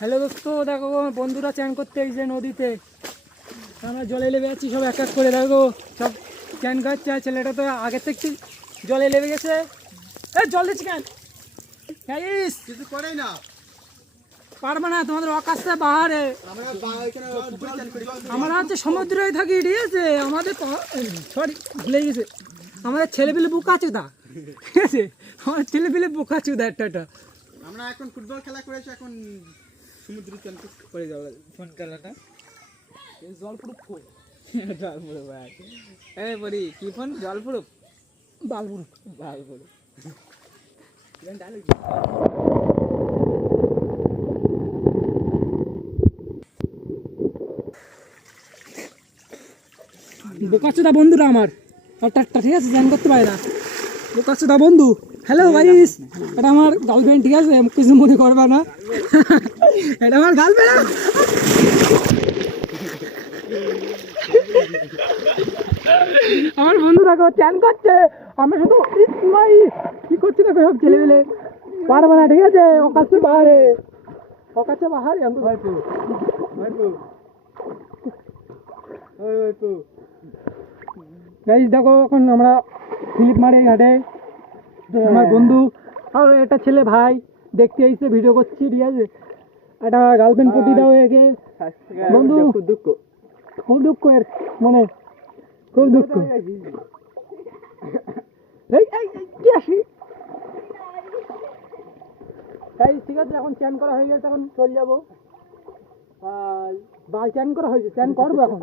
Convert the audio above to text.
Hello দোস্ত, দেখো বন্ধুরা চান করতে এই যে নদীতে আমরা জলে লেবে যাচ্ছি সব এক এক করে। দেখো সব চান করছে, আর ছেলেটা তো আগের থেকে জলে লেবে গেছে। জল দিচ্ছি কেন? কিছু করেই না। পারবে না, তোমাদের অকাশে বাহারে। আমরা হচ্ছে সমুদ্রে থাকি, ঠিক আছে? আমাদের সরি ভুলে গেছে, আমাদের ছেলেপিলে বোকা চুদা, ঠিক আছে? আমার ছেলেপিলে বোকা চুদা একটা। আমরা এখন ফুটবল খেলা করেছি, এখন সমুদ্রে চান করে যাবো। ফোন খেলাটা জলপ্রুফ ফোন, জলপুরো ভাই। এই বলি কি ফোন? জলপুরো বালপ্রুফ। ভালপুরো বোকাচোদা বন্ধুরা আমার একটা, ঠিক আছে? জ্যান করতে পারে না বোকাচোদা বন্ধু। হ্যালো গাইস, এটা আমার গার্লফ্রেন্ড, ঠিক আছে? কিছু মনে করবা না, এটা আমার গার্লফ্রেন্ড। আমার বন্ধুরা চ্যান করছে, আমি শুধু কি করছি না সব ছেলে মেলে পারবে না, ঠিক আছে? অকাশে বাহারে, অকাশে বাহারে আমি ভাইপু ভাইপু ওই ভাইপু। গাইস দেখো, এখন আমরা ফিলিপ মারি ঘাটে, আমার বন্ধু আর একটা ছেলে ভাই দেখতে এসে ভিডিও করছি, ঠিক আছে? একটা গার্লফ্রেন্ড পটি দাও একে বন্ধু। খুব দুঃখ, খুব দুঃখ এর মনে, খুব দুঃখ। কি আসি ঠিক আছে, এখন চ্যান করা হয়ে গেছে, এখন চলে যাবো। বাই চ্যান করা হয়েছে, চ্যান করবো এখন।